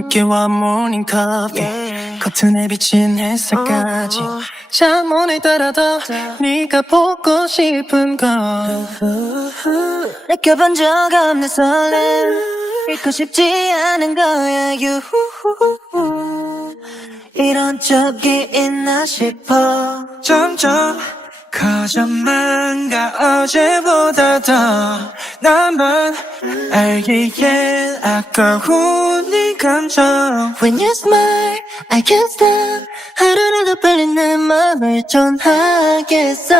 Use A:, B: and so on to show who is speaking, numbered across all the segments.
A: 꽃게와 모닝 커피 커튼에 비친 햇살까지 잠원을 따라서 네가 보고 싶은 건
B: 느껴본 적 없는 설렘 잊고 싶지 않은 거야 유후후후 이런 적이 있나 싶어
A: 점점 커져만 가 어제보다 더 나만 알기엔 아까운 네 감정
B: When you smile I can't stop 하루라도 빨리 내 맘을 전하겠어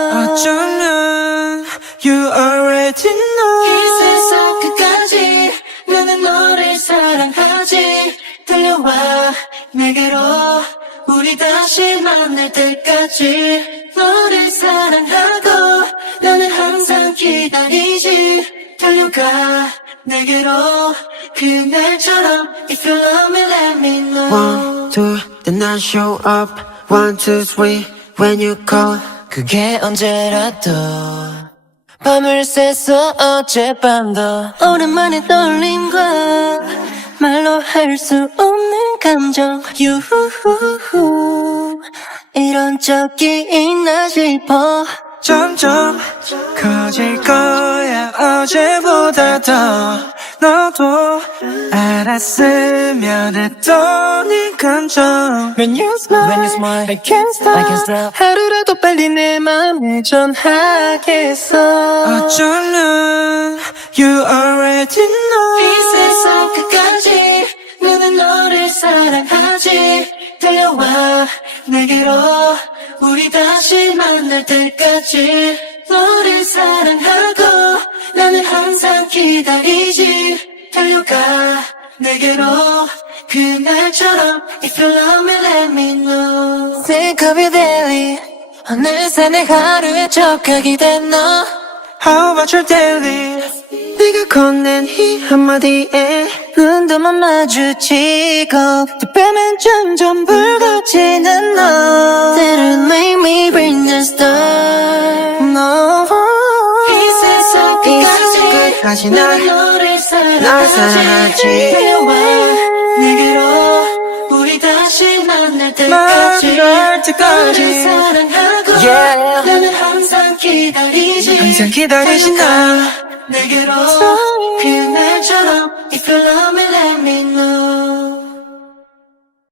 A: 어쩌면 You already know
B: 이 세상 끝까지 나는 너를 사랑하지 들려와 내게로 우리 다시 만날 때까지 너를 사랑하고 나는 항상 기다리지 달려가 내게로 그날처럼 If you love me let me know
C: 1, 2, then I show up 1, 2, 3, when you call
B: 그게 언제라도 밤을 새서 어젯밤도 오랜만에 떨림과 말로 할 수 없는 감정 유후후후 이런 적이 있나 싶어
A: 점점 커질 거야 어제보다 더 너도 알았으면 했던 네 감정 When you smile, I can't stop 하루라도 빨리 내 맘을 전하겠어 어쩌면 You already know
B: 이 세상 끝까지 나는 너를 사랑하지 달려와 내게로 우리 다시 만날 때까지 너를 사랑하고 나는 항상 기다리지 달려가 내게로 그날처럼 If you love me let me know Think of you daily 어느새 내 하루에 적하게 된 너
A: How about your daily 네가 건넨 이 한마디에
B: 눈도만 마주치고 또 뺨엔 점점 붉어지는 너 That'll make me bring the star
A: No
B: 이 세상 끝까지 난 너를 사랑하지 달려와 내게로 우리 다시 만날 때까지 너를 사랑하고 나는 항상 기다리지
A: 항상 기다리신다
B: 내게로 그날처럼 If you love me let me know